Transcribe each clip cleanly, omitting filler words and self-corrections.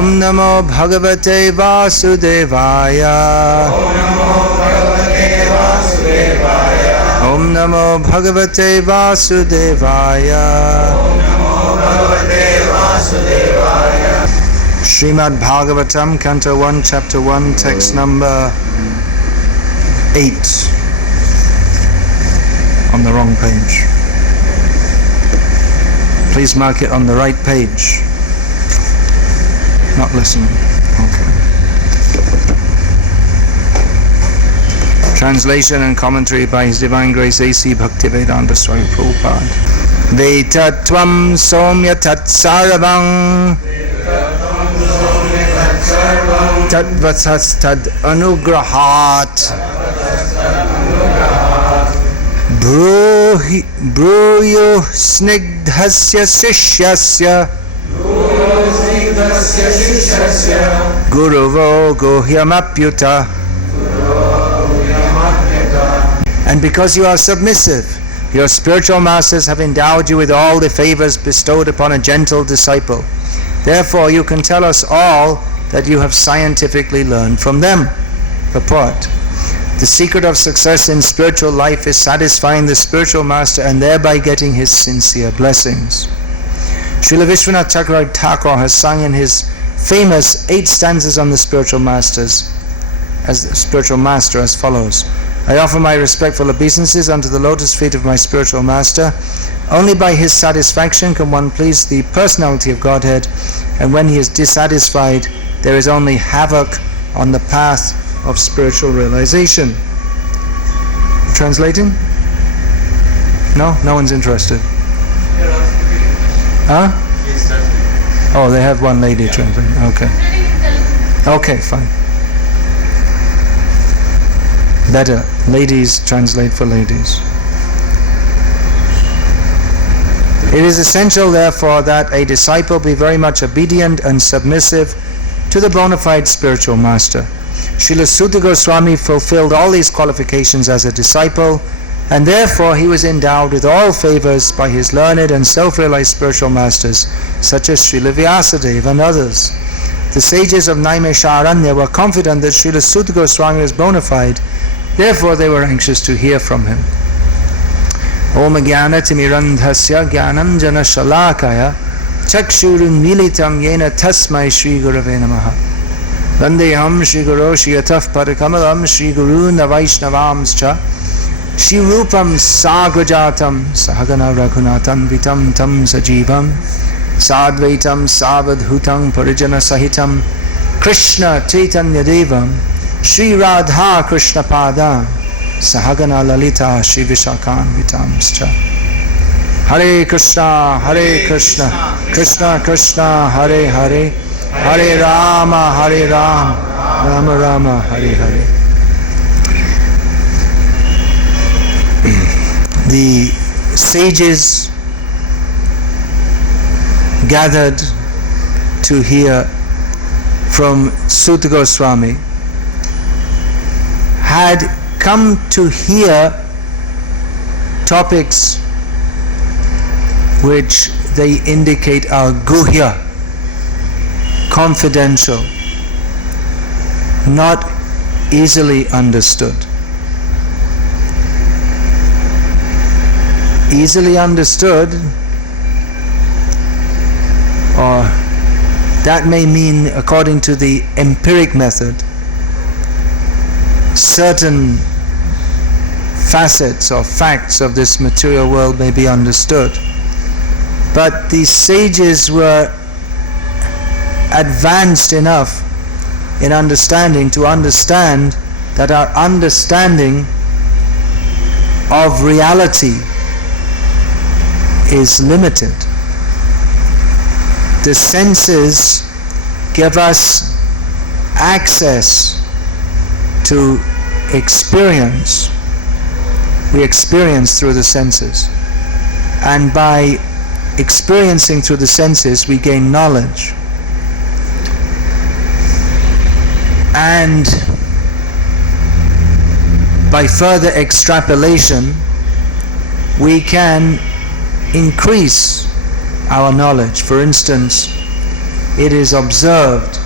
Om Namo Bhagavate Vasudevaya. Om Namo Bhagavate Vasudevaya. Srimad Bhagavatam, Canto 1, Chapter 1, text number 8. On the wrong page. Please mark it on the right page. Not listening. Okay. Translation and commentary by His Divine Grace A.C. Bhaktivedanta Swami Prabhupada. Vetatvam somya tatsarvam tadvatsastad anugrahat Bruyuh snigdhasya sishyasya Guruvo guhyamapyuta. And because you are submissive, your spiritual masters have endowed you with all the favors bestowed upon a gentle disciple. Therefore you can tell us all that you have scientifically learned from them. Purport. The secret of success in spiritual life is satisfying the spiritual master and thereby getting his sincere blessings. Srila Vishwanath Chakravarti Thakur has sung in his famous 8 stanzas on the spiritual master as follows. I offer my respectful obeisances unto the lotus feet of my spiritual master. Only by his satisfaction can one please the personality of Godhead, and when he is dissatisfied, there is only havoc on the path of spiritual realization. Translating? No? No one's interested. Huh? Oh, they have one lady translating. Okay. Okay, fine. Better. Ladies translate for ladies. It is essential, therefore, that a disciple be very much obedient and submissive to the bona fide spiritual master. Srila Sutta Goswami fulfilled all these qualifications as a disciple, and therefore he was endowed with all favors by his learned and self-realized spiritual masters, such as Srila Vyasadeva and others. The sages of Naimesharanya were confident that Srila Sutta Goswami was bona fide, therefore they were anxious to hear from him. Om Jnana Timirandhasya Jnanam Jana Shalakaya Chakshurun Militam Yena Tasmai Shri Gurave Namaha Vandeham Shri Guru Shri Yataf Parakamalam Shri Guru Navaishnavamscha Shri Rupam Sagrajatam Sahagana Raghunatan Vitam Tam Sajivam Sadvaitam Savadhutam Parijana Sahitam Krishna Chaitanya Devam Shri Radha Krishna Pada Sahagana Lalita Shri Vishakan Vitamscha. Hare Krishna, Krishna Krishna, Hare Hare, Hare Rama, Rama Rama, Hare Hare. The sages gathered to hear from Sutta Goswami had come to hear topics which they indicate are guhya, confidential, not easily understood. Easily understood, or that may mean, according to the empiric method, certain facets or facts of this material world may be understood. But the sages were advanced enough in understanding to understand that our understanding of reality is limited. The senses give us access to experience. We experience through the senses, and by experiencing through the senses we gain knowledge, and by further extrapolation we can increase our knowledge. For instance, it is observed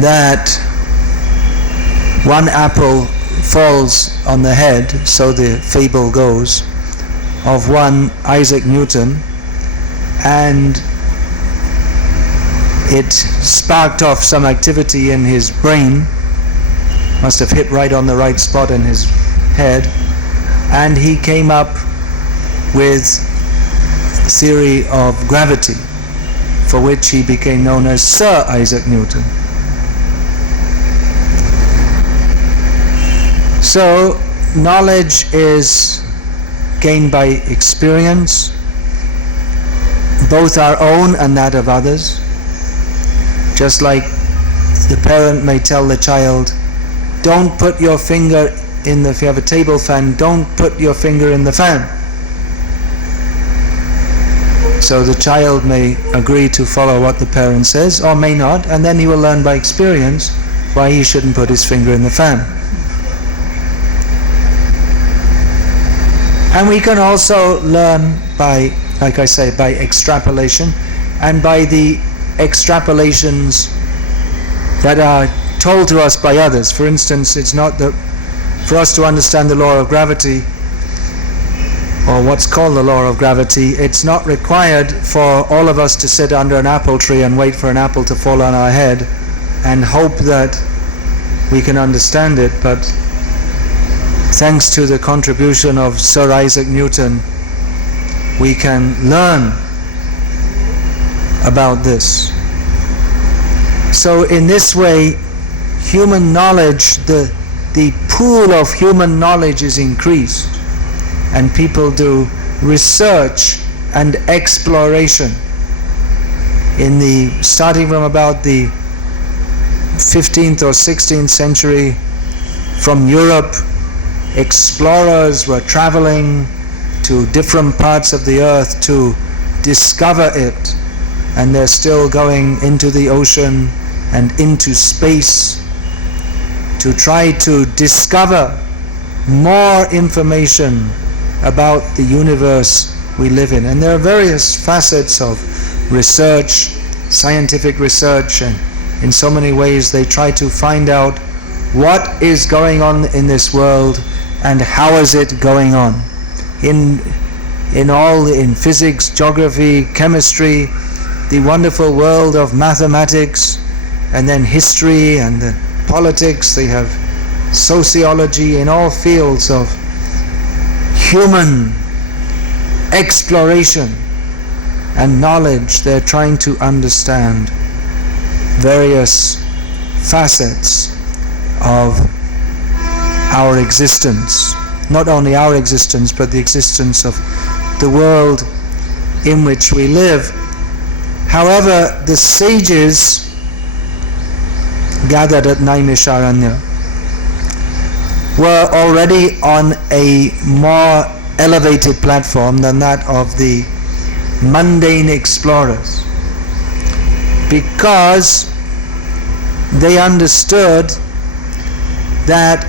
that one apple falls on the head, so the fable goes, of one Isaac Newton, and it sparked off some activity in his brain, must have hit right on the right spot in his head, and he came up with a theory of gravity, for which he became known as Sir Isaac Newton. So knowledge is gained by experience, both our own and that of others. Just like the parent may tell the child, don't put your finger in the, if you have a table fan, don't put your finger in the fan. So the child may agree to follow what the parent says, or may not, and then he will learn by experience why he shouldn't put his finger in the fan. And we can also learn by, like I say, by extrapolation, and by the extrapolations that are told to us by others. For instance, it's not that for us to understand the law of gravity, or what's called the law of gravity, it's not required for all of us to sit under an apple tree and wait for an apple to fall on our head and hope that we can understand it, but thanks to the contribution of Sir Isaac Newton, we can learn about this. So in this way, human knowledge, the pool of human knowledge is increased, and people do research and exploration. Starting from about the 15th or 16th century, from Europe, explorers were traveling to different parts of the earth to discover it, and they're still going into the ocean and into space to try to discover more information about the universe we live in. And there are various facets of research, scientific research, and in so many ways they try to find out what is going on in this world and how is it going on. In physics, geography, chemistry, the wonderful world of mathematics, and then history and politics, they have sociology. In all fields of human exploration and knowledge, they're trying to understand various facets of our existence. Not only our existence, but the existence of the world in which we live. However, the sages gathered at Naimisharanya were already on a more elevated platform than that of the mundane explorers, because they understood that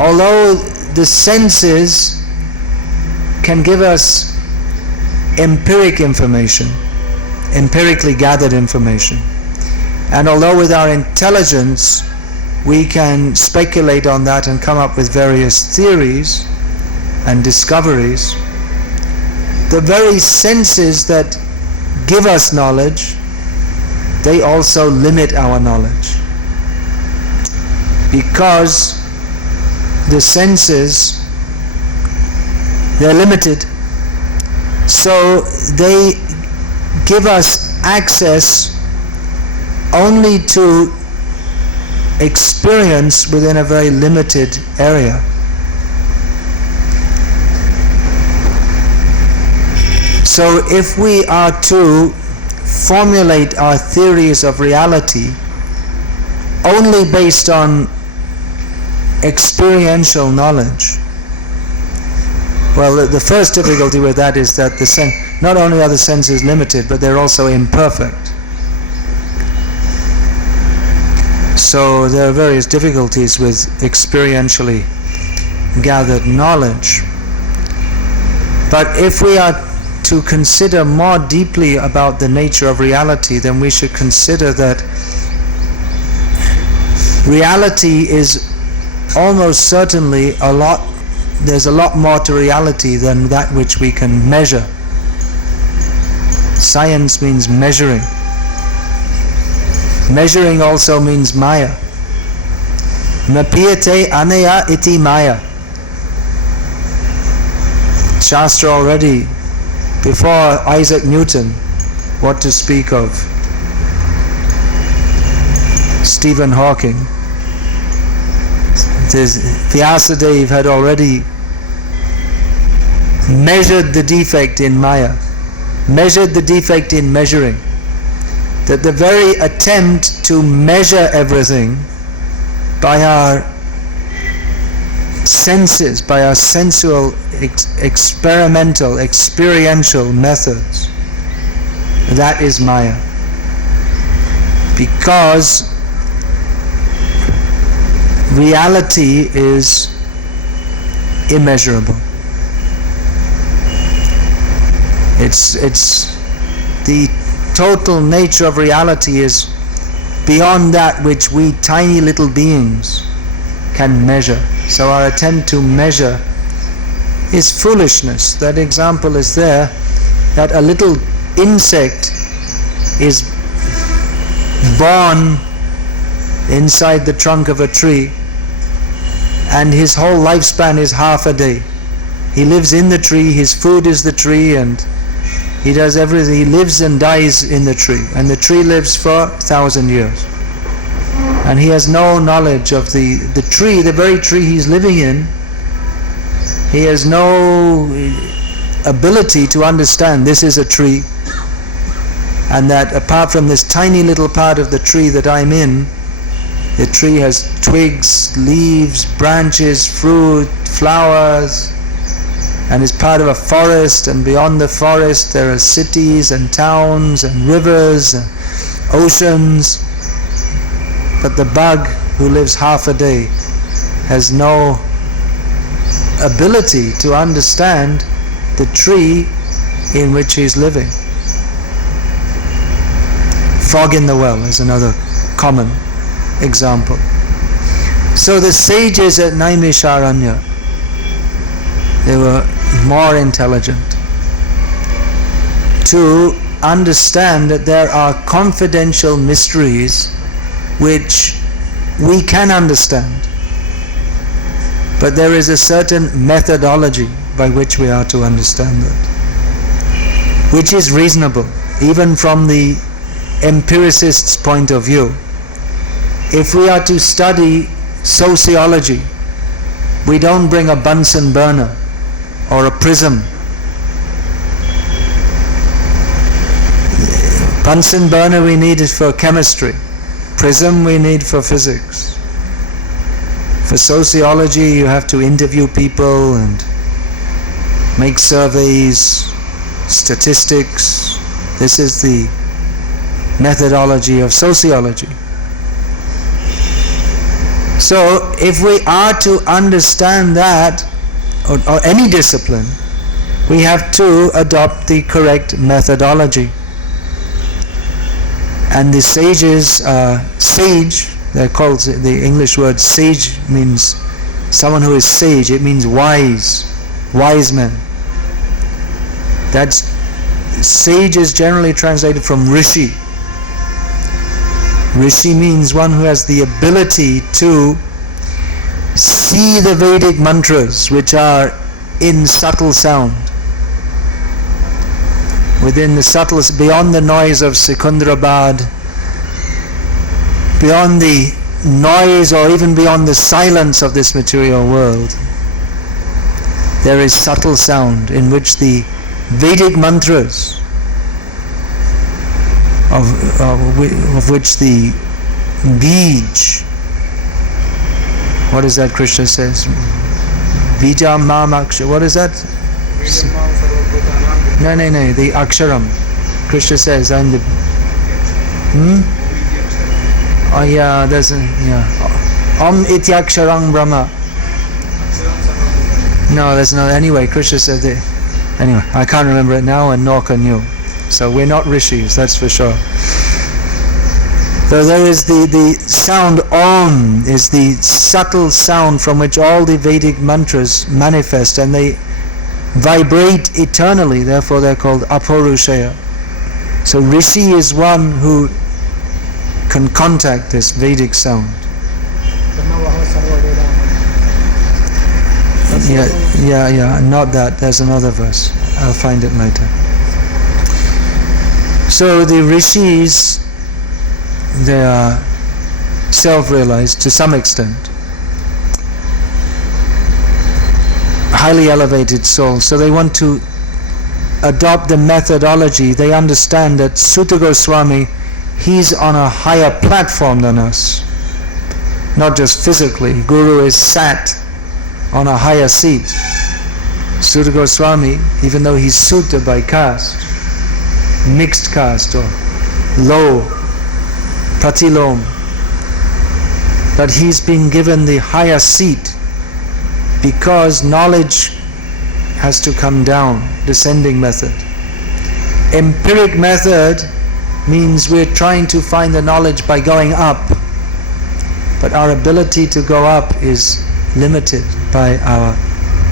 although the senses can give us empiric information, empirically gathered information, and although with our intelligence we can speculate on that and come up with various theories and discoveries, the very senses that give us knowledge, they also limit our knowledge, because the senses, they're limited, so they give us access only to experience within a very limited area. So if we are to formulate our theories of reality only based on experiential knowledge, well, the first difficulty with that is that not only are the senses limited, but they're also imperfect. So there are various difficulties with experientially gathered knowledge. But if we are to consider more deeply about the nature of reality, then we should consider that reality is almost certainly there's a lot more to reality than that which we can measure. Science means measuring. Measuring also means Maya. Napiyate anaya iti Maya. Shastra already, before Isaac Newton, what to speak of Stephen Hawking. Vikasa had already measured the defect in Maya, measured the defect in measuring. That the very attempt to measure everything by our senses, by our sensual, experimental, experiential methods, that is Maya. Because reality is immeasurable. It's the total nature of reality is beyond that which we tiny little beings can measure. So our attempt to measure is foolishness. That example is there, that a little insect is born inside the trunk of a tree and his whole lifespan is half a day. He lives in the tree, his food is the tree, and he does everything. He lives and dies in the tree, and the tree lives for 1,000 years. And he has no knowledge of the tree, the very tree he's living in. He has no ability to understand this is a tree, and that apart from this tiny little part of the tree that I'm in, the tree has twigs, leaves, branches, fruit, flowers, and is part of a forest, and beyond the forest there are cities and towns and rivers and oceans. But the bug who lives half a day has no ability to understand the tree in which he's living. Frog in the well is another common example. So the sages at Naimisharanya, they were more intelligent to understand that there are confidential mysteries which we can understand, but there is a certain methodology by which we are to understand that, which is reasonable even from the empiricist's point of view. If we are to study sociology, we don't bring a Bunsen burner or a prism. Bunsen burner we need is for chemistry. Prism we need for physics. For sociology you have to interview people and make surveys, statistics. This is the methodology of sociology. So if we are to understand that, or any discipline, we have to adopt the correct methodology. And the sages, sage, they're called, the English word sage means someone who is sage, it means wise men. That's, sage is generally translated from rishi. Rishi means one who has the ability to see the Vedic mantras which are in subtle sound. Within the subtle, beyond the noise of Secunderabad, beyond the noise or even beyond the silence of this material world, there is subtle sound in which the Vedic mantras of which the Bij, what is that Krishna says? Bija Mam Akshara, what is that? No, the Aksharam. Krishna says, I'm the... Oh yeah, there's a... Yeah. Om Ityaksharang Brahma. No, there's no... Anyway, Krishna said that Anyway, I can't remember it now, and nor can you. So we're not rishis, that's for sure. So there is the sound Om is the subtle sound from which all the Vedic mantras manifest, and they vibrate eternally, therefore they're called Apurushaya. So Rishi is one who can contact this Vedic sound. Yeah, not that, there's another verse. I'll find it later. So the Rishis, they are self-realized to some extent, highly elevated souls, so they want to adopt the methodology. They understand that Sutta Goswami, he's on a higher platform than us, not just physically. Guru is sat on a higher seat. Sutta Goswami, even though he's Sutta by caste, mixed caste or low, pratilom, but he's been given the higher seat because knowledge has to come down, descending method. Empiric method means we're trying to find the knowledge by going up, but our ability to go up is limited by our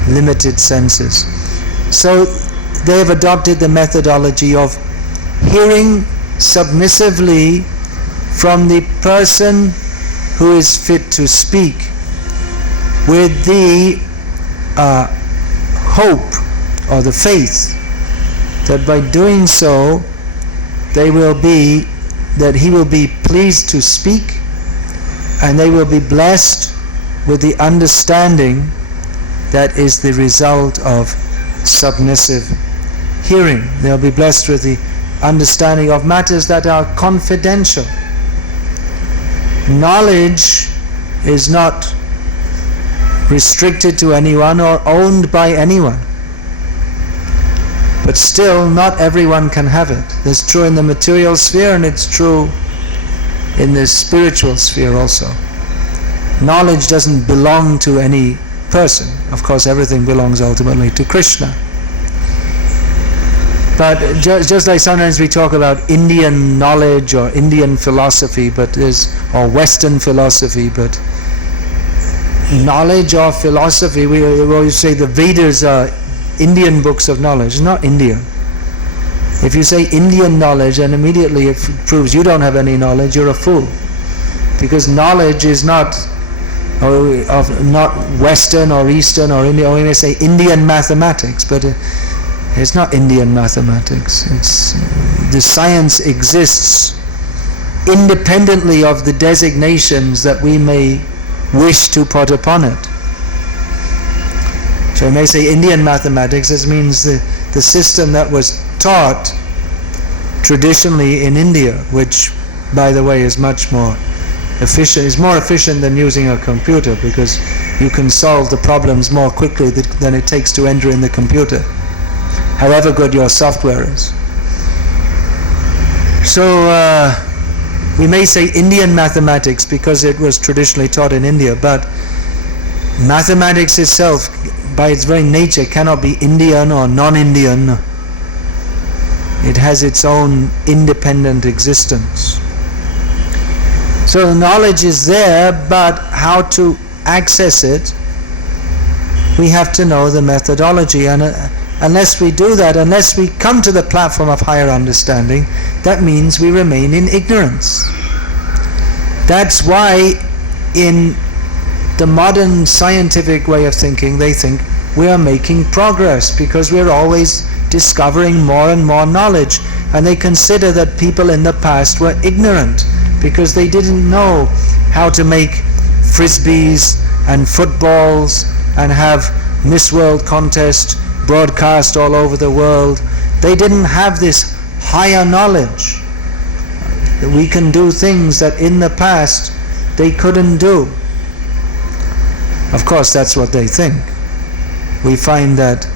limited senses. So they have adopted the methodology of hearing submissively from the person who is fit to speak, with the hope or the faith that by doing so he will be pleased to speak, and they will be blessed with the understanding that is the result of submissive hearing. They'll be blessed with the understanding of matters that are confidential. Knowledge is not restricted to anyone or owned by anyone. But still, not everyone can have it. It's true in the material sphere, and it's true in the spiritual sphere also. Knowledge doesn't belong to any person. Of course, everything belongs ultimately to Krishna. But just like sometimes we talk about Indian knowledge or Indian philosophy, or Western philosophy, but knowledge or philosophy, we always say the Vedas are Indian books of knowledge. It's not India. If you say Indian knowledge, then immediately it proves you don't have any knowledge, you're a fool. Because knowledge is not Western or Eastern or Indian, or we may say Indian mathematics, but it's not Indian mathematics. The science exists independently of the designations that we may wish to put upon it. So we may say Indian mathematics, this means the system that was taught traditionally in India, which, by the way, is much more efficient. It's more efficient than using a computer, because you can solve the problems more quickly than it takes to enter in the computer, however good your software is. So we may say Indian mathematics because it was traditionally taught in India, but mathematics itself, by its very nature, cannot be Indian or non-Indian. It has its own independent existence. So the knowledge is there, but how to access it, we have to know the methodology. And unless we do that, unless we come to the platform of higher understanding, that means we remain in ignorance. That's why in the modern scientific way of thinking, they think we are making progress because we're always discovering more and more knowledge, and they consider that people in the past were ignorant because they didn't know how to make frisbees and footballs and have Miss World contest broadcast all over the world. They didn't have this higher knowledge that we can do things that in the past they couldn't do. Of course, that's what they think. We find that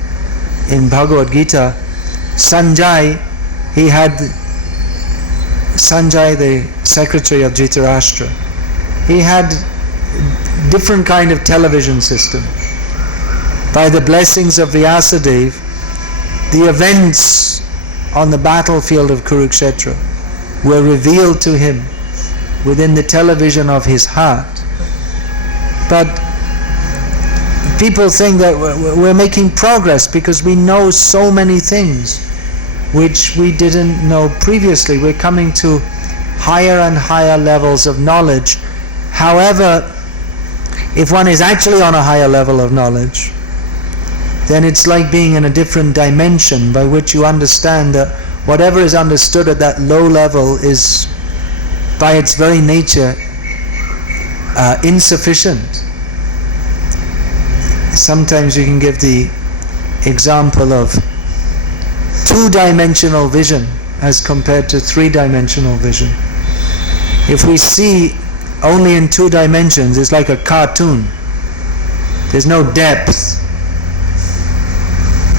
in Bhagavad Gita, Sanjay, the secretary of Dhritarashtra, he had different kind of television system. By the blessings of Vyasadeva, The events on the battlefield of Kurukshetra were revealed to him within the television of his heart. But people think that we're making progress because we know so many things which we didn't know previously. We're coming to higher and higher levels of knowledge. However, if one is actually on a higher level of knowledge, then it's like being in a different dimension by which you understand that whatever is understood at that low level is, by its very nature, insufficient. Sometimes you can give the example of two-dimensional vision as compared to three-dimensional vision. If we see only in two dimensions, it's like a cartoon. There's no depth.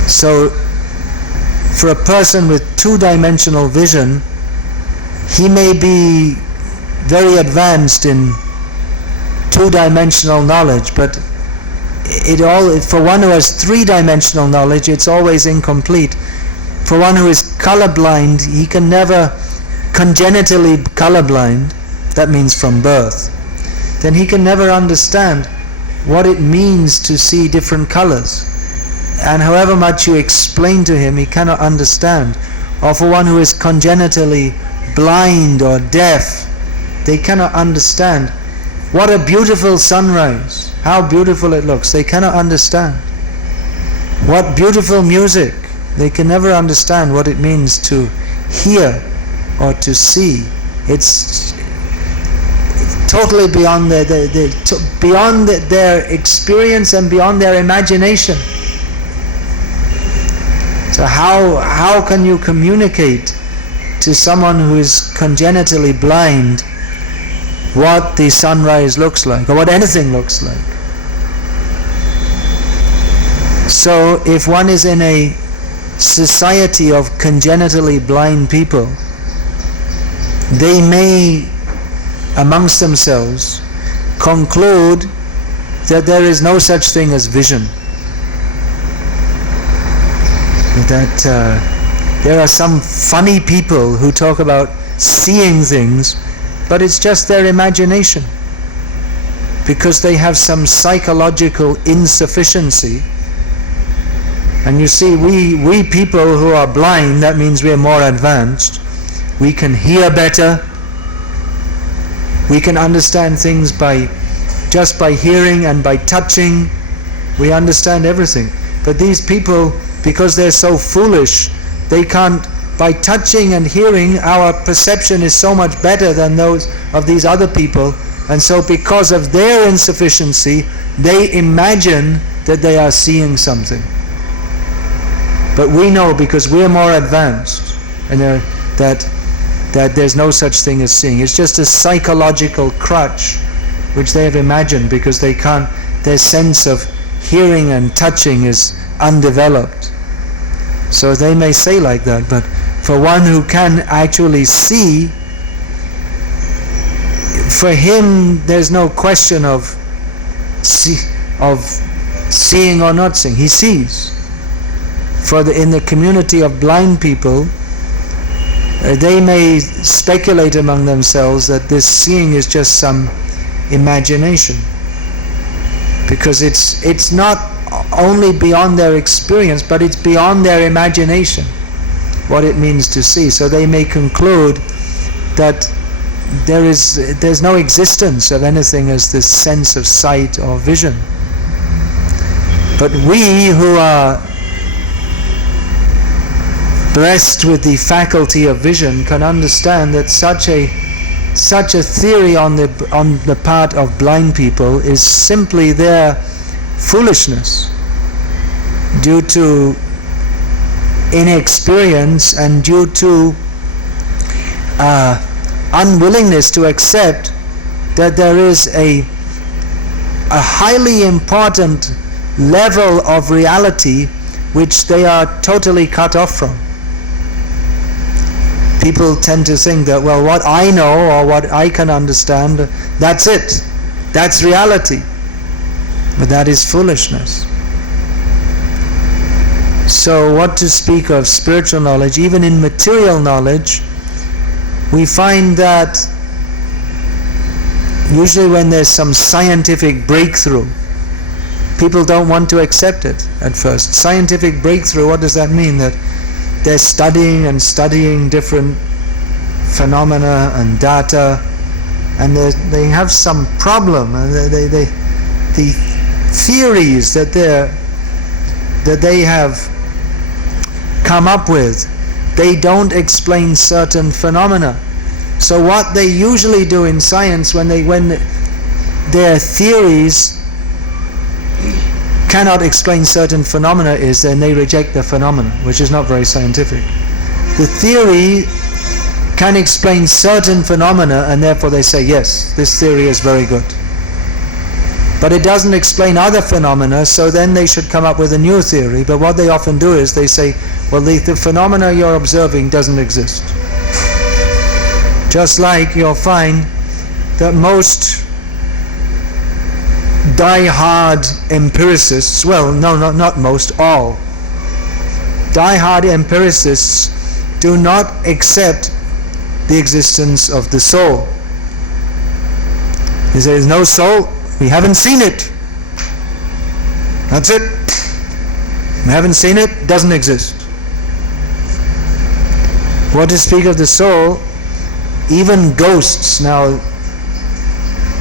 So, for a person with two-dimensional vision, he may be very advanced in two-dimensional knowledge, but for one who has three-dimensional knowledge, it's always incomplete. For one who is colorblind, he can never congenitally colorblind, that means from birth, then he can never understand what it means to see different colors. And however much you explain to him, he cannot understand. Or for one who is congenitally blind or deaf, they cannot understand. What a beautiful sunrise, how beautiful it looks, they cannot understand. What beautiful music, they can never understand what it means to hear or to see. It's totally beyond their experience and beyond their imagination. So how can you communicate to someone who is congenitally blind what the sunrise looks like, or what anything looks like? So if one is in a society of congenitally blind people, they may, amongst themselves, conclude that there is no such thing as vision. That there are some funny people who talk about seeing things, but it's just their imagination, because they have some psychological insufficiency. And you see, we people who are blind, that means we are more advanced. We can hear better. We can understand things just by hearing and by touching. We understand everything. But these people, because they're so foolish, they can't, by touching and hearing, our perception is so much better than those of these other people, and so because of their insufficiency, they imagine that they are seeing something. But we know, because we're more advanced, and that there's no such thing as seeing. It's just a psychological crutch which they have imagined, because they can't, their sense of hearing and touching is undeveloped. So they may say like that, but for one who can actually see, for him there's no question of seeing or not seeing. He sees. In the community of blind people, they may speculate among themselves that this seeing is just some imagination, because it's not only beyond their experience, but it's beyond their imagination what it means to see. So they may conclude that there's no existence of anything as this sense of sight or vision. But we who are blessed with the faculty of vision can understand that such a theory on the part of blind people is simply their foolishness, due to inexperience and due to unwillingness to accept that there is a highly important level of reality which they are totally cut off from. People tend to think that, well, what I know or what I can understand, that's it. That's reality. But that is foolishness. So what to speak of spiritual knowledge? Even in material knowledge, we find that usually when there's some scientific breakthrough, people don't want to accept it at first. Scientific breakthrough, what does that mean? That they're studying different phenomena and data, and they have some problem, and the theories that they have come up with, they don't explain certain phenomena. So what they usually do in science when their theories cannot explain certain phenomena is then they reject the phenomena, which is not very scientific. The theory can explain certain phenomena, and therefore they say, yes, this theory is very good. But it doesn't explain other phenomena, so then they should come up with a new theory. But what they often do is they say, well, the phenomena you're observing doesn't exist. Just like you'll find that most die-hard empiricists, well, no, not most, all die-hard empiricists do not accept the existence of the soul. They say, there's no soul, we haven't seen it. That's it. We haven't seen it, doesn't exist. What to speak of the soul? Even ghosts, now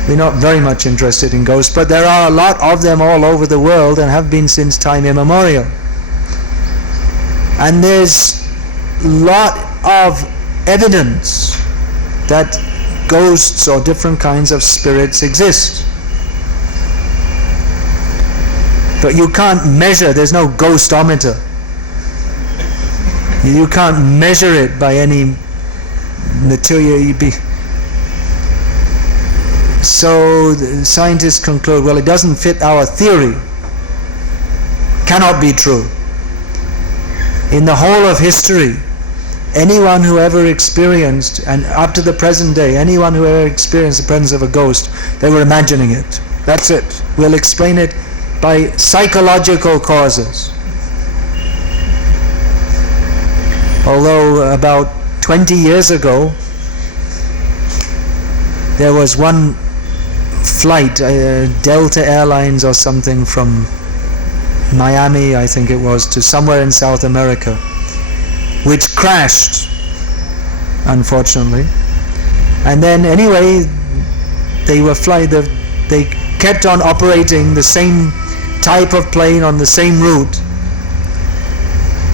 we're not very much interested in ghosts, but there are a lot of them all over the world and have been since time immemorial. And there's a lot of evidence that ghosts or different kinds of spirits exist. But you can't measure, there's no ghostometer. You can't measure it by any material. So the scientists conclude, well, it doesn't fit our theory. Cannot be true. In the whole of history, anyone who ever experienced, and up to the present day, anyone who ever experienced the presence of a ghost, they were imagining it. That's it. We'll explain it by psychological causes. Although about 20 years ago, there was one flight, Delta Airlines or something, from Miami, I think it was, to somewhere in South America, which crashed, unfortunately. And then anyway, they kept on operating the same type of plane on the same route.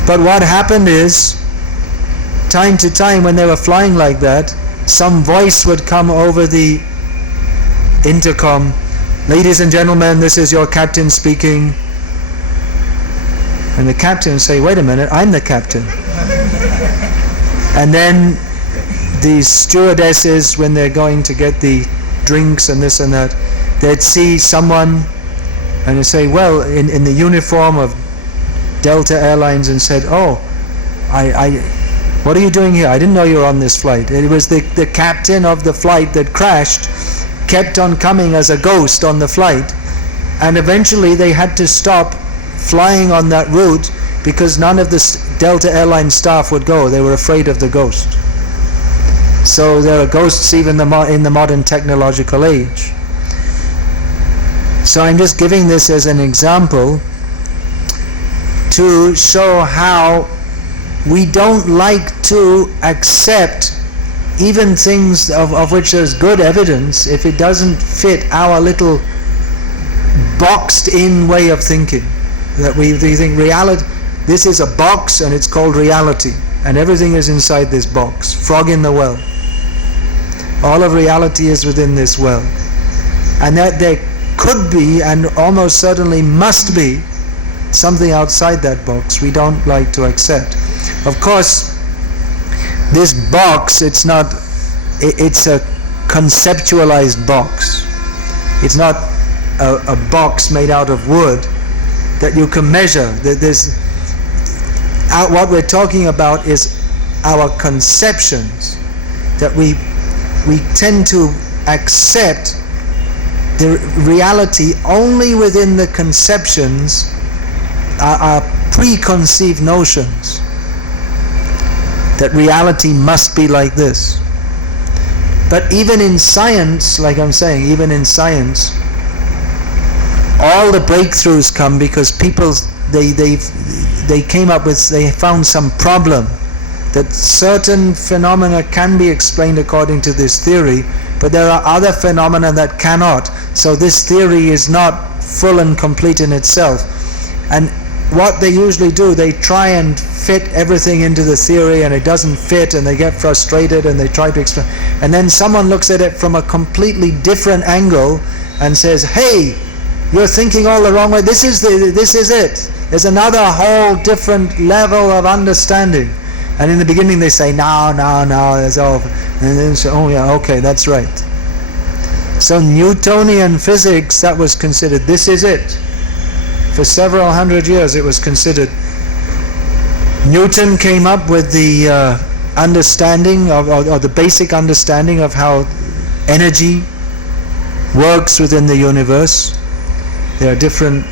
But what happened is, time to time when they were flying like that, some voice would come over the intercom, ladies and gentlemen, this is your captain speaking. And the captain would say, wait a minute, I'm the captain. And then the stewardesses, when they're going to get the drinks and this and that, they'd see someone and they'd say, well, in the uniform of Delta Airlines, and said, oh, what are you doing here? I didn't know you were on this flight. It was the captain of the flight that crashed, kept on coming as a ghost on the flight, and eventually they had to stop flying on that route because none of the Delta Airlines staff would go. They were afraid of the ghost. So there are ghosts even in the modern technological age. So I'm just giving this as an example to show how we don't like to accept even things of which there's good evidence if it doesn't fit our little boxed in way of thinking. That we think reality, this is a box and it's called reality, and everything is inside this box. Frog in the well. All of reality is within this well. And that there could be, and almost certainly must be, something outside that box we don't like to accept. Of course, this box, it's a conceptualized box. It's not a box made out of wood that you can measure. What we're talking about is our conceptions, that we tend to accept the reality only within the conceptions, our preconceived notions that reality must be like this. But even in science, like I'm saying, even in science, all the breakthroughs come because people, they came up with, they found some problem, that certain phenomena can be explained according to this theory, but there are other phenomena that cannot. So this theory is not full and complete in itself. And what they usually do, they try and fit everything into the theory, and it doesn't fit, and they get frustrated and they try to explain. And then someone looks at it from a completely different angle and says, hey, you're thinking all the wrong way. This is it. There's another whole different level of understanding. And in the beginning they say, no, it's all. And then say, oh yeah, okay, that's right. So Newtonian physics, that was considered, this is it. For several hundred years it was considered. Newton came up with the understanding of, or the basic understanding of how energy works within the universe. There are different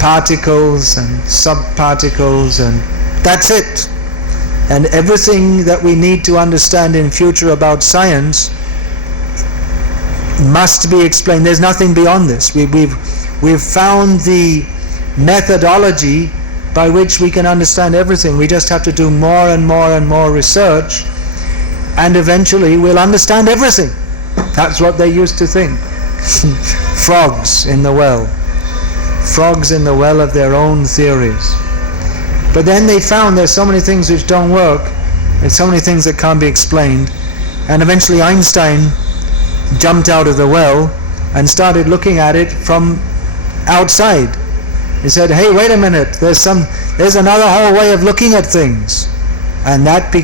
particles and subparticles, and that's it. And everything that we need to understand in future about science must be explained. There's nothing beyond this. We've found the methodology by which we can understand everything. We just have to do more and more and more research, and eventually we'll understand everything. That's what they used to think. Frogs in the well. Frogs in the well of their own theories. But then they found there's so many things which don't work, there's so many things that can't be explained, and eventually Einstein jumped out of the well and started looking at it from outside. He said, hey, wait a minute, there's another whole way of looking at things. And that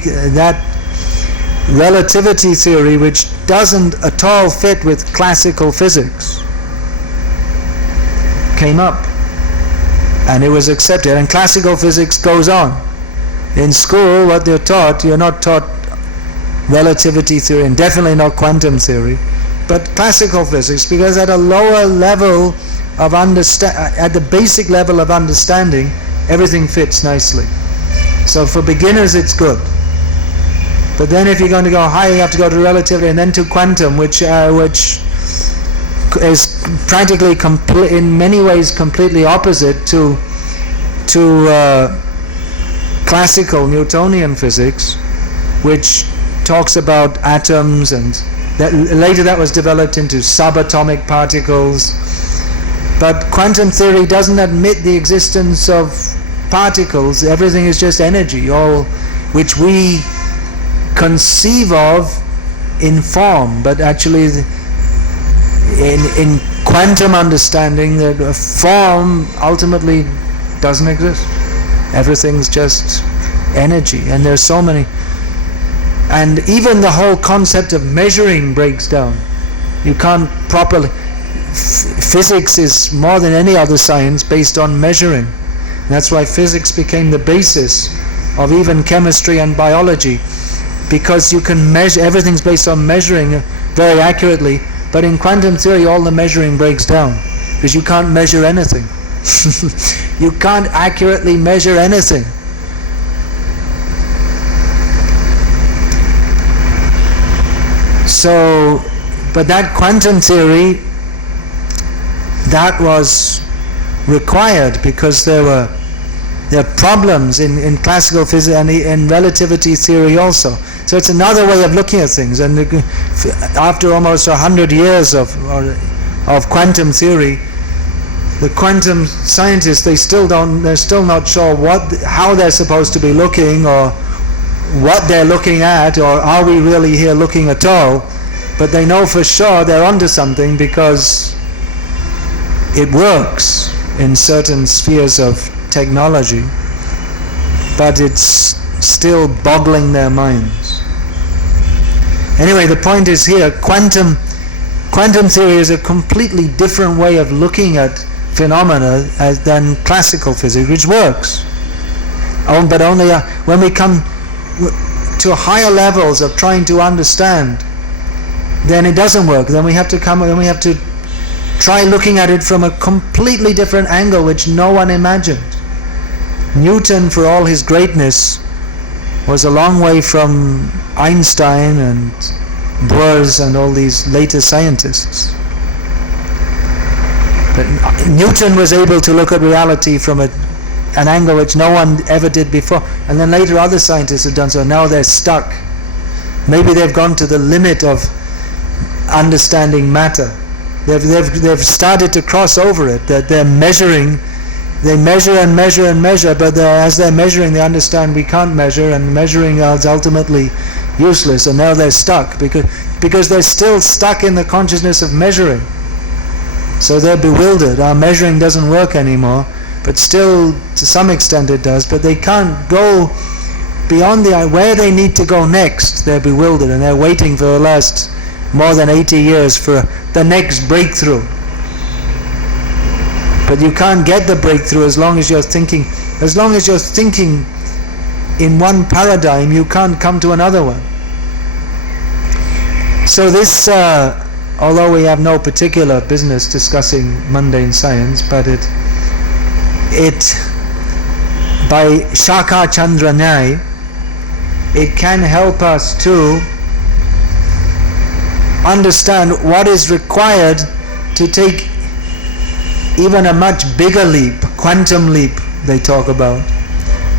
relativity theory, which doesn't at all fit with classical physics, came up. And it was accepted. And classical physics goes on. In school, what they're taught, you're not taught relativity theory, and definitely not quantum theory, but classical physics, because at a lower level of at the basic level of understanding, everything fits nicely. So for beginners it's good. But then if you're going to go higher, you have to go to relativity and then to quantum, which is practically in many ways completely opposite to classical Newtonian physics, which talks about atoms, and later that was developed into subatomic particles. But quantum theory doesn't admit the existence of particles. Everything is just energy, all which we conceive of in form, but actually in quantum understanding, the form ultimately doesn't exist. Everything's just energy, and there's so many. And even the whole concept of measuring breaks down. You can't properly. Physics is more than any other science based on measuring. And that's why physics became the basis of even chemistry and biology, because you can measure, everything's based on measuring very accurately. But in quantum theory, all the measuring breaks down, because you can't measure anything. You can't accurately measure anything. So, but that quantum theory, that was required because there are problems in classical physics and in relativity theory also. So it's another way of looking at things. And after almost 100 years of quantum theory, the quantum scientists, they're still not sure how they're supposed to be looking, or what they're looking at, or are we really here looking at all. But they know for sure they're onto something, because it works in certain spheres of technology, but it's still boggling their minds. Anyway, the point is here, quantum theory is a completely different way of looking at phenomena than classical physics, which works. But only when we come to higher levels of trying to understand, then it doesn't work. Then we have to try looking at it from a completely different angle which no one imagined. Newton, for all his greatness, was a long way from Einstein and Bohr and all these later scientists. But Newton was able to look at reality from an angle which no one ever did before, and then later other scientists have done so. Now they're stuck. Maybe they've gone to the limit of understanding matter. They've started to cross over it. That they're measuring. They measure and measure and measure, but as they're measuring, they understand we can't measure, and measuring is ultimately useless. And now they're stuck because they're still stuck in the consciousness of measuring. So they're bewildered. Our measuring doesn't work anymore, but still, to some extent, it does. But they can't go beyond where they need to go next. They're bewildered, and they're waiting for the last more than 80 years for the next breakthrough. But you can't get the breakthrough as long as you're thinking. As long as you're thinking in one paradigm, you can't come to another one. So this, although we have no particular business discussing mundane science, but it by Shaka Chandranai, it can help us to understand what is required to take even a much bigger leap, quantum leap they talk about,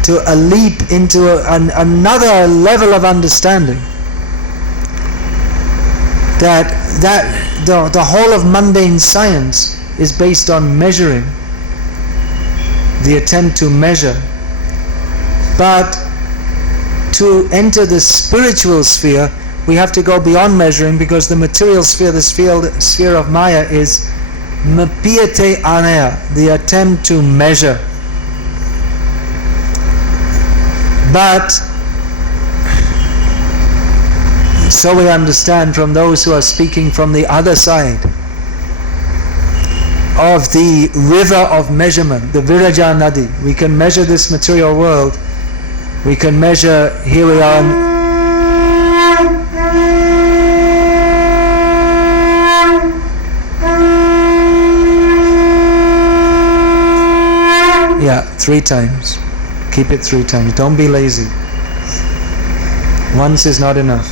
to a leap into another level of understanding. That the whole of mundane science is based on measuring, the attempt to measure. But to enter the spiritual sphere, we have to go beyond measuring, because the material sphere, the sphere of Maya, is Mapiyate Anaya, the attempt to measure. But so we understand from those who are speaking from the other side of the river of measurement, the Viraja Nadi. We can measure this material world. We can measure, here we are. Yeah, 3 times. Keep it 3 times. Don't be lazy. Once is not enough.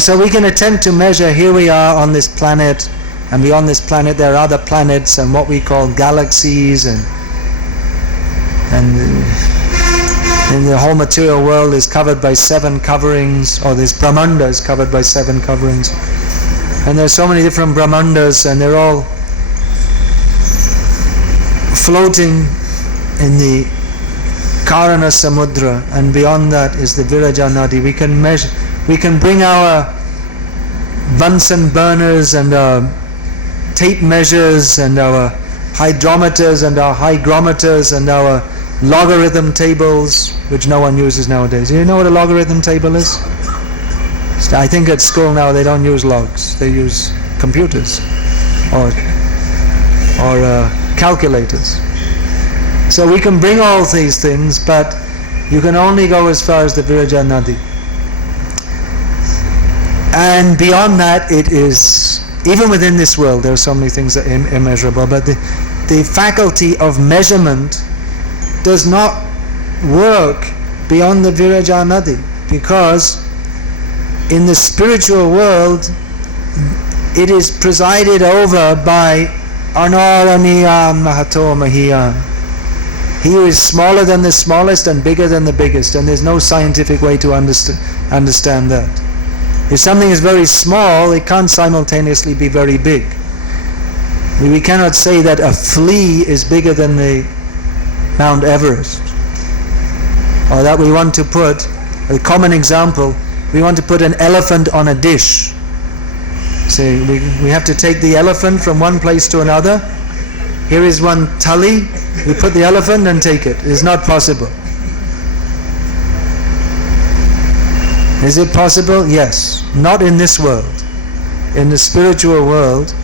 So we can attempt to measure, here we are on this planet, and beyond this planet there are other planets and what we call galaxies, and the whole material world is covered by 7 coverings, or this Brahmanda is covered by 7 coverings. And there's so many different Brahmandas, and they're all floating in the Karana Samudra, and beyond that is the Viraja Nadi. We can measure, we can bring our Bunsen burners and our tape measures and our hydrometers and our hygrometers and our logarithm tables, which no one uses nowadays. Do you know what a logarithm table is? I think at school now they don't use logs, they use computers or calculators. So we can bring all these things, but you can only go as far as the Viraja Nadi. And beyond that, it is, even within this world, there are so many things that are immeasurable, but the faculty of measurement does not work beyond the Viraja Nadi, because in the spiritual world, it is presided over by Anaraniyan Mahato Mahiyan. He who is smaller than the smallest and bigger than the biggest, and there's no scientific way to understand that. If something is very small, it can't simultaneously be very big. We cannot say that a flea is bigger than the Mount Everest, or that we want to put, a common example, we want to put an elephant on a dish. So we have to take the elephant from one place to another. Here is one thali, we put the elephant and take it. It is not possible. Is it possible? Yes. Not in this world. In the spiritual world,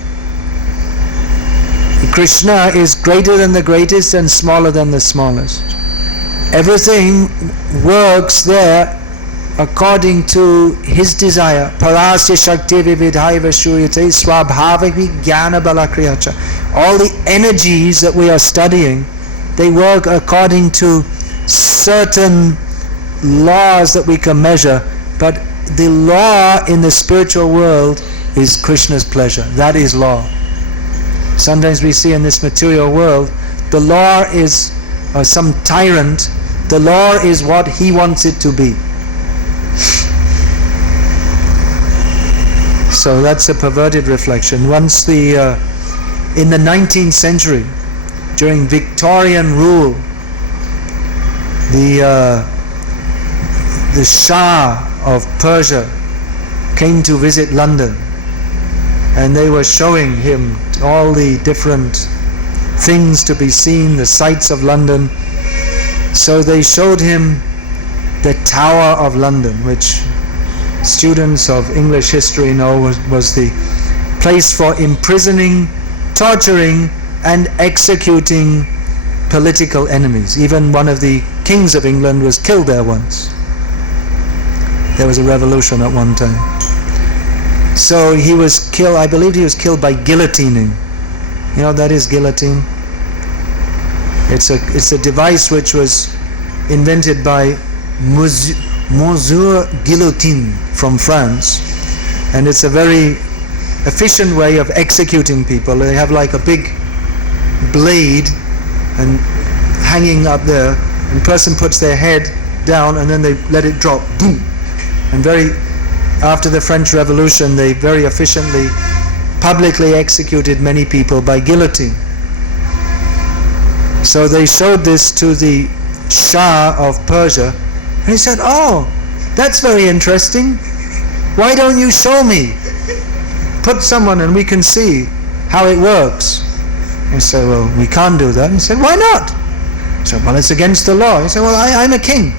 Krishna is greater than the greatest and smaller than the smallest. Everything works there according to his desire. Parasya Shakti Vividhaiva Shuriyate Swabhavik Jnana Balakriyacha. All the energies that we are studying they work according to certain laws that we can measure, but the law in the spiritual world is Krishna's pleasure. That is law. Sometimes we see in this material world, the law is some tyrant. The law is what he wants it to be. So that's a perverted reflection. Once in the 19th century, during Victorian rule, the Shah of Persia came to visit London, and they were showing him all the different things to be seen, the sights of London. So they showed him the Tower of London, which students of English history know was the place for imprisoning, torturing, and executing political enemies. Even one of the kings of England was killed there once. There was a revolution at one time. So he was killed, I believe he was killed by guillotining. You know what that is, guillotine? It's a device which was invented by Monsieur Guillotine from France, and it's a very efficient way of executing people. They have like a big blade and hanging up there, and the person puts their head down and then they let it drop, boom. And after the French Revolution, they very efficiently publicly executed many people by guillotine. So they showed this to the Shah of Persia, and he said, "Oh, that's very interesting. Why don't you show me? Put someone and we can see how it works." He said, "Well, we can't do that." He said, "Why not?" He said, "Well, it's against the law." He said, "Well, I'm a king."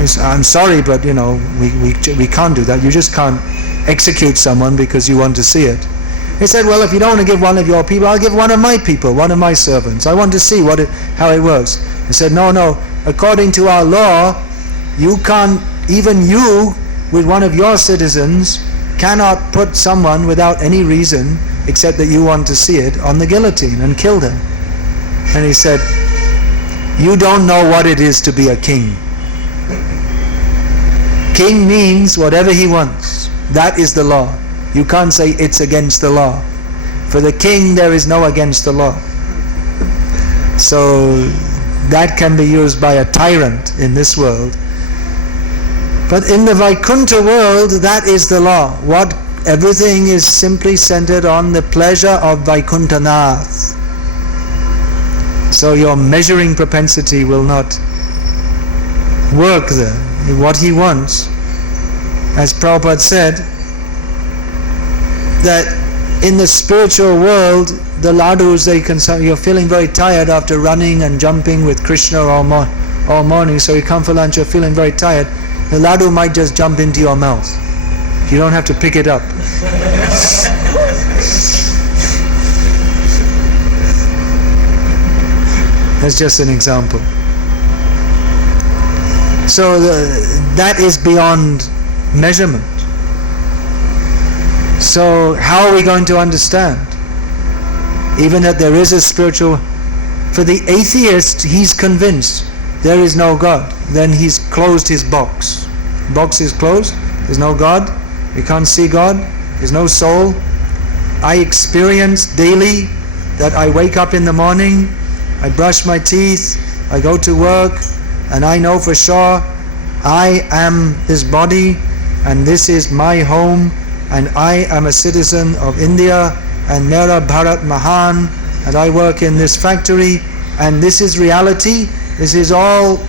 He said, "I'm sorry, but we can't do that. You just can't execute someone because you want to see it." He said, "Well, if you don't want to give one of your people, I'll give one of my people, one of my servants. I want to see how it works." He said, No, according to our law, you can't, even you, with one of your citizens, cannot put someone without any reason, except that you want to see it, on the guillotine and kill them." And he said, "You don't know what it is to be a king. King means whatever he wants. That is the law. You can't say it's against the law. For the king, there is no against the law." So that can be used by a tyrant in this world. But in the Vaikuntha world, that is the law. Everything is simply centered on the pleasure of Vaikuntanath. So your measuring propensity will not work there. What he wants, as Prabhupada said, that in the spiritual world, the ladus, you're feeling very tired after running and jumping with Krishna all morning, so you come for lunch, you're feeling very tired. The ladu might just jump into your mouth. You don't have to pick it up. That's just an example. So that is beyond measurement. So how are we going to understand? Even that there is a spiritual... For the atheist, he's convinced there is no God. Then he's closed his box. The box is closed. There's no God. We can't see God. There's no soul. I experience daily that I wake up in the morning, I brush my teeth, I go to work, and I know for sure I am this body, and this is my home, and I am a citizen of India, and Mera Bharat Mahan, and I work in this factory, and this is reality. This is all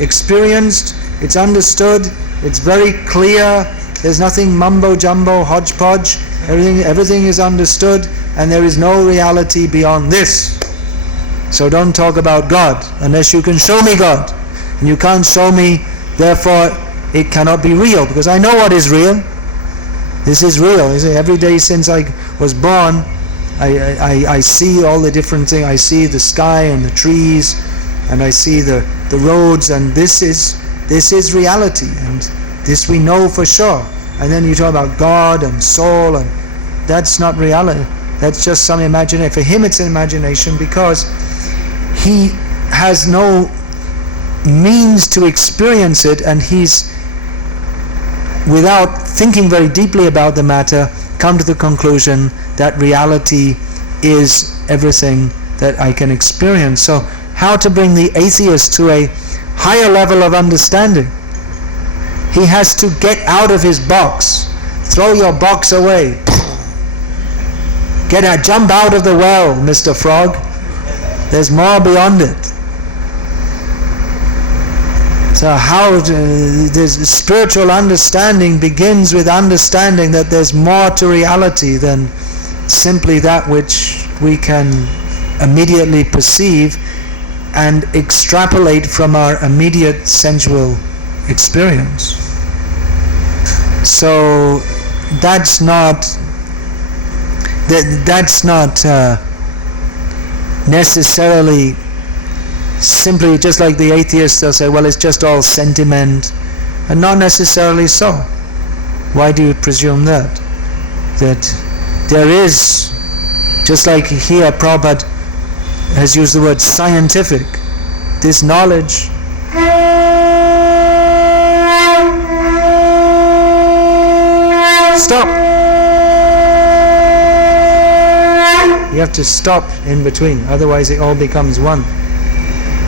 experienced, it's understood, it's very clear. There's nothing mumbo jumbo, hodgepodge. Everything is understood, and there is no reality beyond this. So don't talk about God unless you can show me God. And you can't show me, therefore it cannot be real, because I know what is real. This is real. Every day since I was born, I see all the different things. I see the sky and the trees, and I see the roads, and this is reality, and this we know for sure. And then you talk about God and soul, and that's not reality. That's just some imagination. For him it's an imagination, because he has no means to experience it, and he's, without thinking very deeply about the matter, come to the conclusion that reality is everything that I can experience. So how to bring the atheist to a higher level of understanding? He has to get out of his box. Throw your box away. Jump out of the well, Mr. Frog. There's more beyond it. So this spiritual understanding begins with understanding that there's more to reality than simply that which we can immediately perceive and extrapolate from our immediate sensual experience. So that's not necessarily simply, just like the atheists, they'll say, well, it's just all sentiment, and not necessarily so. Why do you presume that? That there is, just like here Prabhupada has used the word scientific, this knowledge stop. You have to stop in between, otherwise it all becomes one.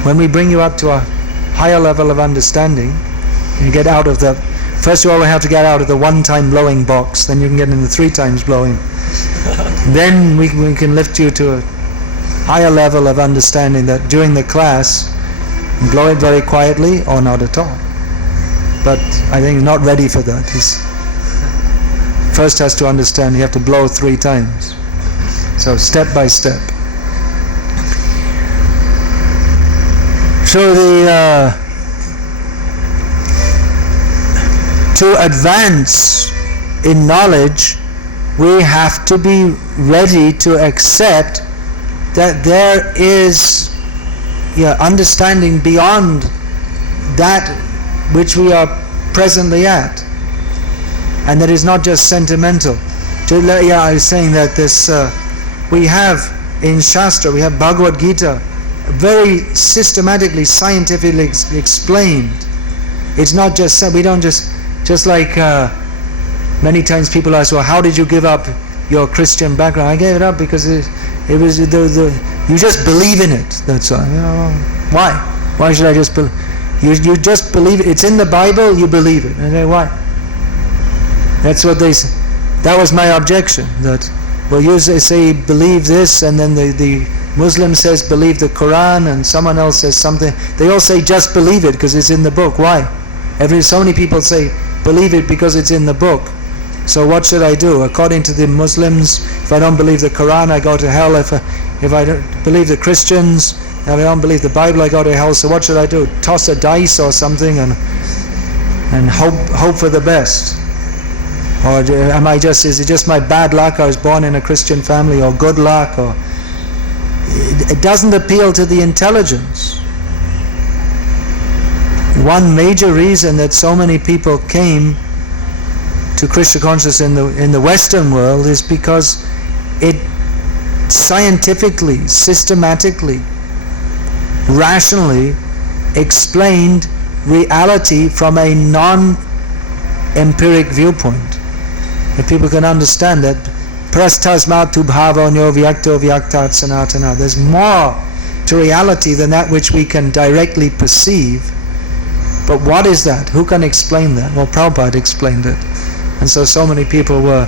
When we bring you up to a higher level of understanding, you get out of the, first you always have to get out of the one-time blowing box, then you can get into 3 times blowing. Then we can lift you to a higher level of understanding that during the class, blow it very quietly or not at all. But I think he's not ready for that. He's first has to understand you have to blow 3 times. So step by step. So to advance in knowledge, we have to be ready to accept that there is understanding beyond that which we are presently at, and that is not just sentimental. I was saying that this we have in Shastra, we have Bhagavad Gita, very systematically, scientifically explained. It's not just, we don't just like many times people ask, well, how did you give up your Christian background? I gave it up because it was you just believe in it. That's all. Why? Why should I just believe? You just believe it. It's in the Bible. You believe it. And I say, why? That's what they say. That was my objection. That, well, you say believe this, and then the Muslim says believe the Quran, and someone else says something. They all say just believe it because it's in the book. Why? So many people say believe it because it's in the book. So what should I do? According to the Muslims, if I don't believe the Quran, I go to hell. If I don't believe the Christians, if I don't believe the Bible, I go to hell. So what should I do? Toss a dice or something and hope for the best? Or is it just my bad luck? I was born in a Christian family, or good luck? Or it doesn't appeal to the intelligence. One major reason that so many people came to Krishna consciousness in the Western world is because it scientifically, systematically, rationally explained reality from a non-empiric viewpoint. That people can understand that prastasmatu bhavanyo vyakto vyaktat sanatana. There's more to reality than that which we can directly perceive. But what is that? Who can explain that? Well, Prabhupada explained it. And so many people were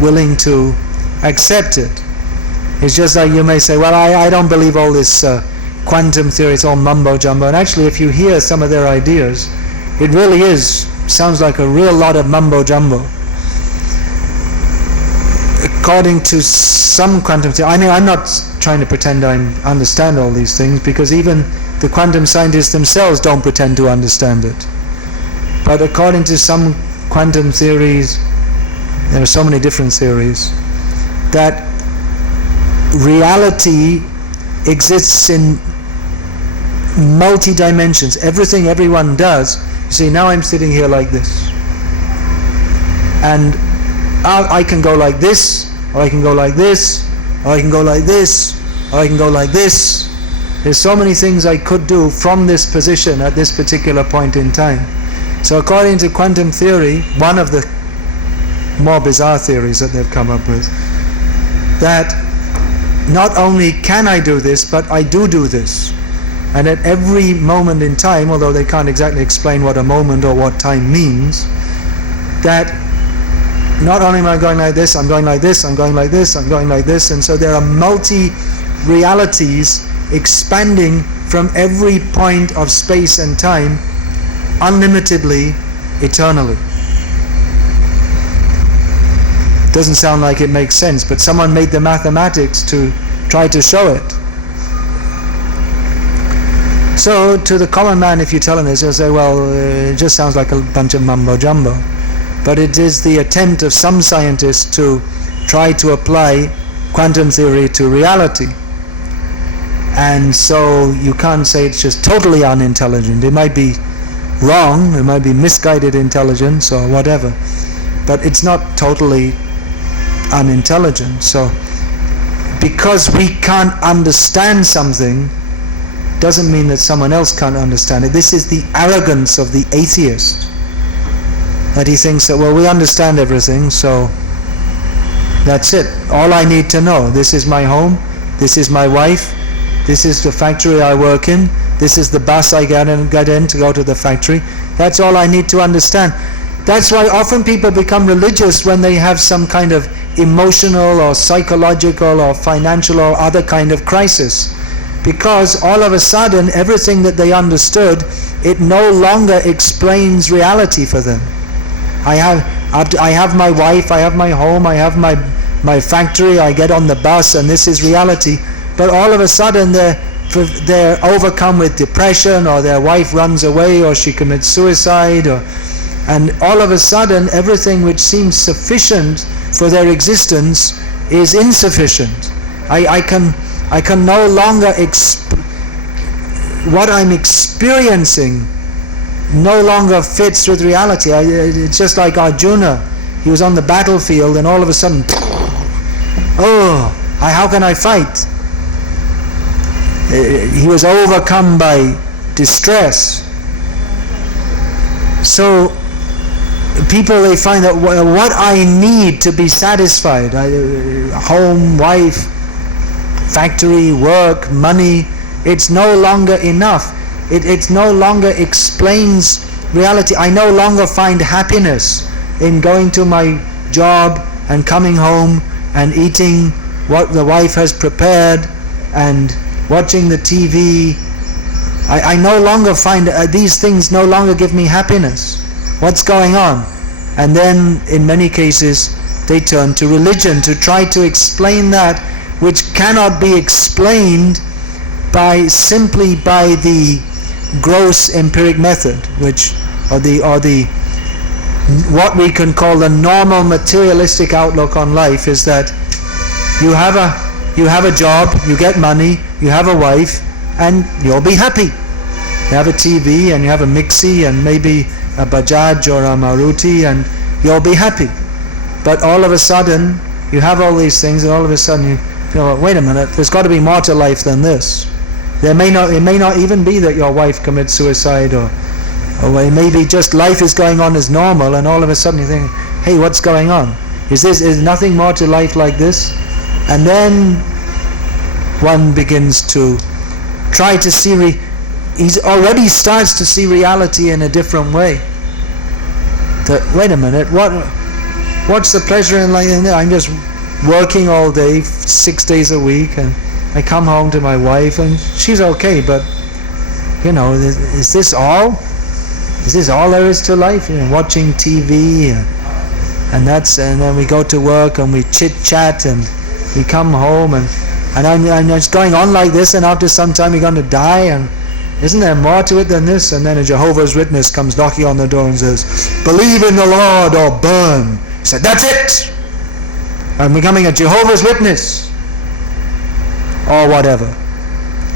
willing to accept it. It's just like you may say, well, I don't believe all this quantum theory, it's all mumbo jumbo. And actually, if you hear some of their ideas, it really sounds like a real lot of mumbo jumbo. According to some quantum theory, I'm not trying to pretend I understand all these things, because even the quantum scientists themselves don't pretend to understand it. But according to some quantum theories, there are so many different theories, that reality exists in multi-dimensions. Everything everyone does, you see, now I'm sitting here like this, and I can go like this, or I can go like this, or I can go like this, or I can go like this. There's so many things I could do from this position at this particular point in time. So according to quantum theory, one of the more bizarre theories that they've come up with, that not only can I do this, but I do this. And at every moment in time, although they can't exactly explain what a moment or what time means, that not only am I going like this, I'm going like this, I'm going like this, I'm going like this, and so there are multi-realities expanding from every point of space and time, unlimitedly, eternally. Doesn't sound like it makes sense, but someone made the mathematics to try to show it. So to the common man, if you tell him this, he'll say, well, it just sounds like a bunch of mumbo-jumbo. But it is the attempt of some scientists to try to apply quantum theory to reality. And so you can't say it's just totally unintelligent. It might be wrong, it might be misguided intelligence or whatever, but it's not totally unintelligent. So because we can't understand something doesn't mean that someone else can't understand it. This is the arrogance of the atheist, that he thinks that, well, we understand everything, so that's it. All I need to know, this is my home, this is my wife, this is the factory I work in, this is the bus I get in to go to the factory. That's all I need to understand. That's why often people become religious when they have some kind of emotional or psychological or financial or other kind of crisis. Because all of a sudden, everything that they understood, it no longer explains reality for them. I have my wife, I have my home, I have my factory, I get on the bus, and this is reality. But all of a sudden, they're overcome with depression, or their wife runs away, or she commits suicide, and all of a sudden, everything which seems sufficient for their existence is insufficient. I can no longer what I'm experiencing no longer fits with reality. It's just like Arjuna. He was on the battlefield and all of a sudden, how can I fight? He was overcome by distress. So people, they find that what I need to be satisfied, home, wife, factory, work, money, it's no longer enough. It no longer explains reality. I no longer find happiness in going to my job and coming home and eating what the wife has prepared and watching the TV. I no longer find these things no longer give me happiness. What's going on? And then in many cases they turn to religion to try to explain that which cannot be explained simply by the gross empiric method, or the what we can call the normal materialistic outlook on life is that you have a job, you get money, you have a wife, and you'll be happy. You have a TV and you have a Mixi and maybe a Bajaj or a Maruti, and you'll be happy. But all of a sudden you have all these things, and all of a sudden you feel, wait a minute, there's got to be more to life than this. It may not even be that your wife commits suicide, or it may be just life is going on as normal, and all of a sudden you think, hey, what's going on? Is nothing more to life like this? And then one begins to try to see, he already starts to see reality in a different way. That, wait a minute, what's the pleasure in life? I'm just working all day, 6 days a week, and I come home to my wife and she's okay, but is this all? Is this all there is to life? Watching TV and then we go to work and we chit chat and we come home and it's going on like this, and after some time you're going to die, and isn't there more to it than this? And then a Jehovah's Witness comes knocking on the door and says, believe in the Lord or burn. He said, that's it! I'm becoming a Jehovah's Witness. Or whatever.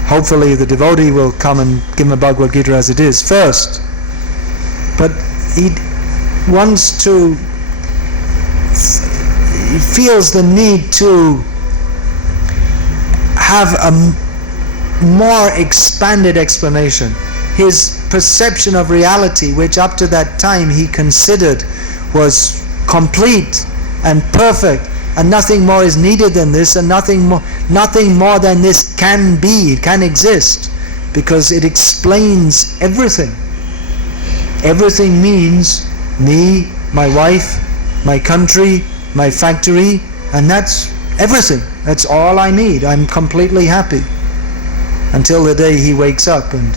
Hopefully the devotee will come and give him a Bhagavad Gita as it is first. But he wants to, he feels the need to have more expanded explanation. His perception of reality, which up to that time he considered was complete and perfect, and nothing more is needed than this, and nothing more than this can be, can exist, because it explains everything. Everything means me, my wife, my country, my factory, and that's everything. That's all I need. I'm completely happy. Until the day he wakes up and,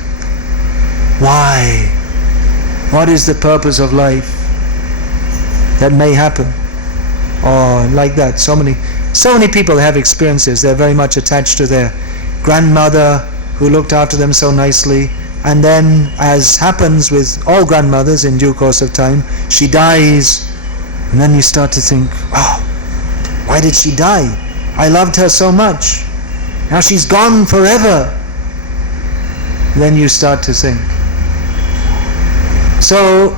why? What is the purpose of life? That may happen. Or like that. So many people have experiences. They're very much attached to their grandmother who looked after them so nicely. And then, as happens with all grandmothers in due course of time, she dies. And then you start to think, oh, why did she die? I loved her so much. Now she's gone forever. Then you start to think. So,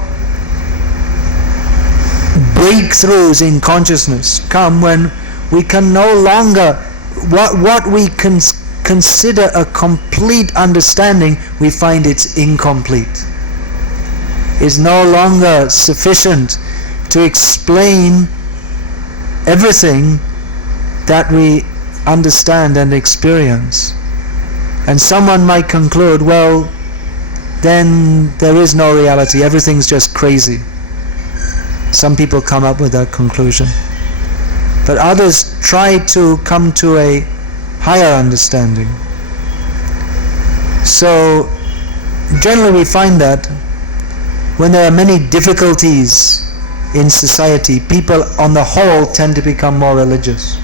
breakthroughs in consciousness come when we can no longer, what we consider a complete understanding, we find it's incomplete. It's no longer sufficient to explain everything that we understand and experience. And someone might conclude, well, then there is no reality, everything's just crazy. Some people come up with that conclusion. But others try to come to a higher understanding. So, generally we find that when there are many difficulties in society, people on the whole tend to become more religious.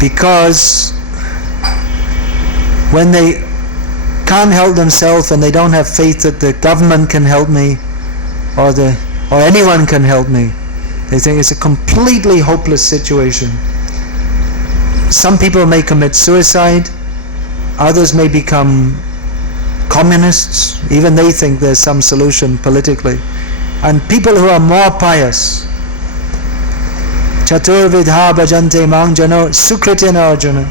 Because when they can't help themselves and they don't have faith that the government can help me or anyone can help me, they think it's a completely hopeless situation. Some people may commit suicide, others may become communists, even they think there's some solution politically. And people who are more pious, Chaturvidha bhajante mang jano sukritina arjuna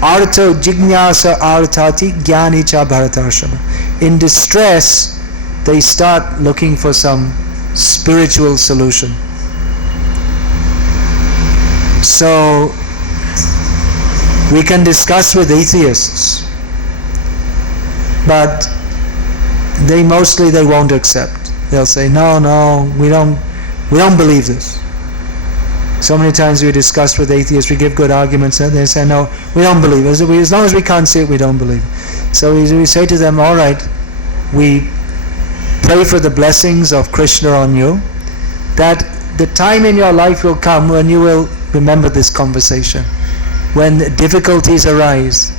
artho jignasa arthati jnani cha bharatarshana. In distress, they start looking for some spiritual solution. So, we can discuss with atheists, but they won't accept. They'll say, no, we don't believe this. So many times we discuss with atheists, we give good arguments, and they say, no, we don't believe it. As long as we can't see it, we don't believe it. So we say to them, all right, we pray for the blessings of Krishna on you, that the time in your life will come when you will remember this conversation, when difficulties arise,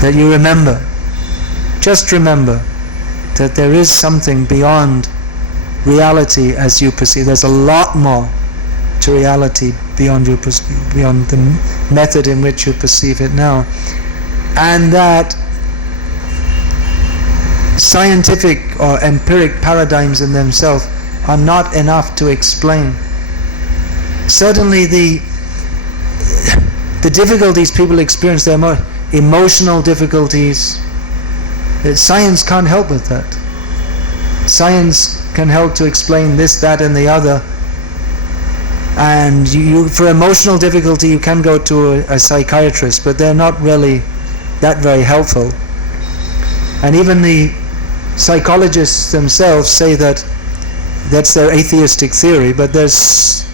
that you remember, just remember that there is something beyond reality as you perceive. There's a lot more to reality beyond the method in which you perceive it now, and that scientific or empiric paradigms in themselves are not enough to explain. Certainly the difficulties people experience, they're more emotional difficulties. Science can't help with that. Science can help to explain this, that and the other. And you for emotional difficulty you can go to a psychiatrist, but they're not really that very helpful. And even the psychologists themselves say that that's their atheistic theory, but there's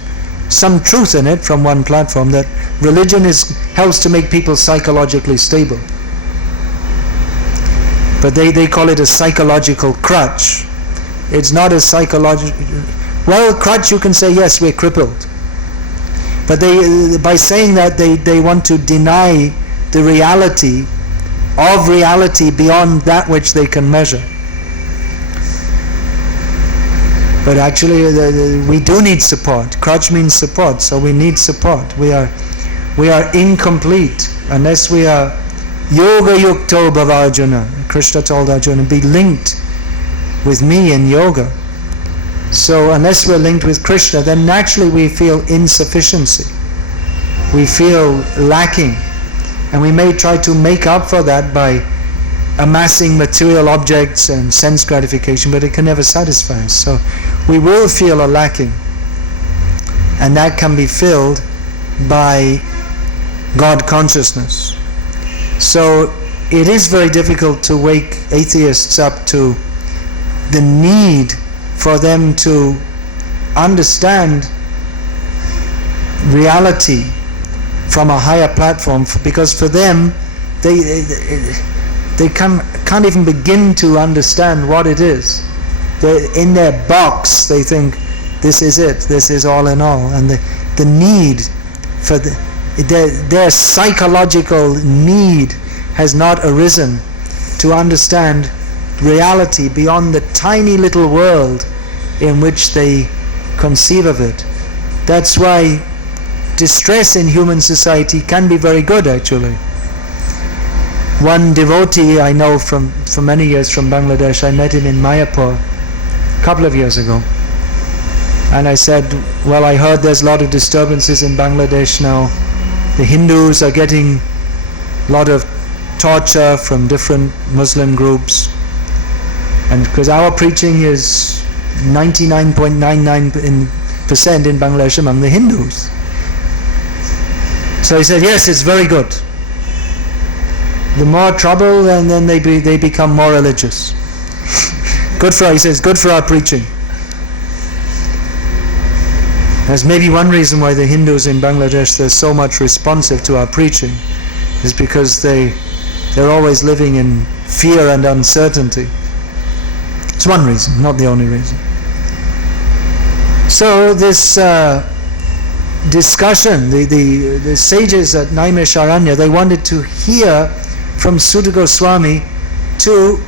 some truth in it from one platform, that religion helps to make people psychologically stable. But they call it a psychological crutch. It's not a psychological... Well, crutch, you can say, yes, we're crippled. But by saying that, they want to deny the reality of reality beyond that which they can measure. But actually, we do need support. Crutch means support, so we need support. We are incomplete unless we are yoga yukto bhava Arjuna. Krishna told Arjuna, be linked with me in yoga. So unless we're linked with Krishna, then naturally we feel insufficiency. We feel lacking. And we may try to make up for that by amassing material objects and sense gratification, but it can never satisfy us. So we will feel a lacking. And that can be filled by God consciousness. So it is very difficult to wake atheists up to the need for them to understand reality from a higher platform, because for them they can't even begin to understand what it is. In their box they think this is it, this is all in all, and the need for their psychological need has not arisen to understand reality beyond the tiny little world in which they conceive of it. That's why distress in human society can be very good, actually. One devotee I know for many years from Bangladesh, I met him in Mayapur a couple of years ago, and I said, well, I heard there's a lot of disturbances in Bangladesh now. The Hindus are getting a lot of torture from different Muslim groups, and because our preaching is 99.99% in Bangladesh among the Hindus. So he said, yes, it's very good. The more trouble, and then they become more religious. Good for, he says, good for our preaching. That's maybe one reason why the Hindus in Bangladesh, they're so much responsive to our preaching, is because they're always living in fear and uncertainty. It's one reason, not the only reason. So this discussion, the sages at Naimesharanya, they wanted to hear from Sutta Goswami to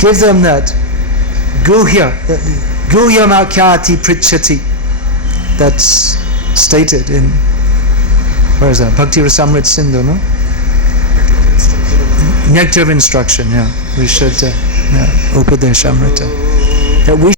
give them that guhya makyati prichati, that's stated in, where is that? Bhakti Rasamrit Sindhu, no? Nectar of instruction, yeah. We should, Upadeshamrita. That we